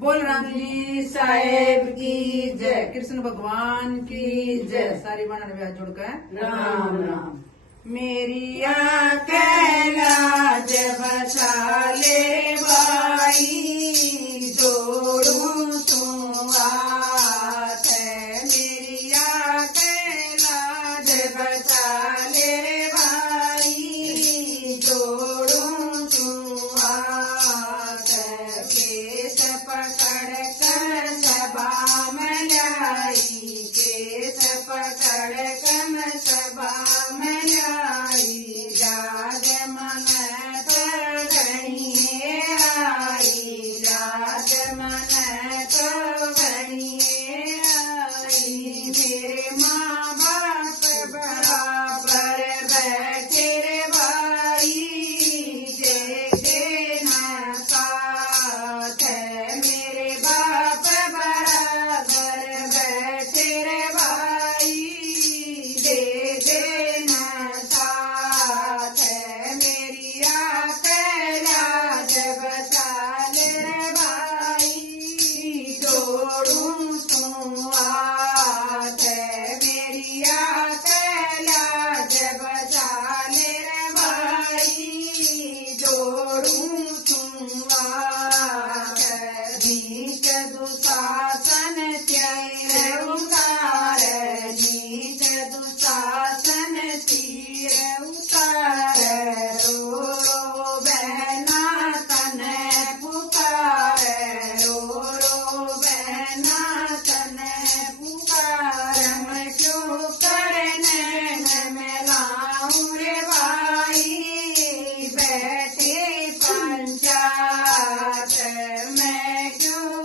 बोल रामजी साहेब की जय, कृष्ण भगवान की जय। सारी बना ने हाथ जोड़कर राम राम। मेरी कैला जब साले बाई जोड़ू तू आत है। मेरी कैला जब साले बाई जोड़ू तू आत है। केस पकड़ कर सभा में लाई, केस पकड़ कर सभा में लाई। राज मन तो गणिए आई, राज मन तो गणिए आई। मेरे माँ बाप बराबर बैठे रे भाई, देखे न साथ है। मेरे बाप बराबर बैठे रे भाई, दे देना साथ है। मेरी कैला जब साल रे भाई जोड़ू तू आत है। मेरी कैला जब साल रे भाई जोड़ू तू आत है। नीच दुशासन त्याग उतार, नीच दुशासन तीर उतार। रो रो बहना तन पुकार, रो रो बहना तन पुकार। मैं क्यों करने में लाऊं रे भाई, बैठे पंचायत मैं क्यों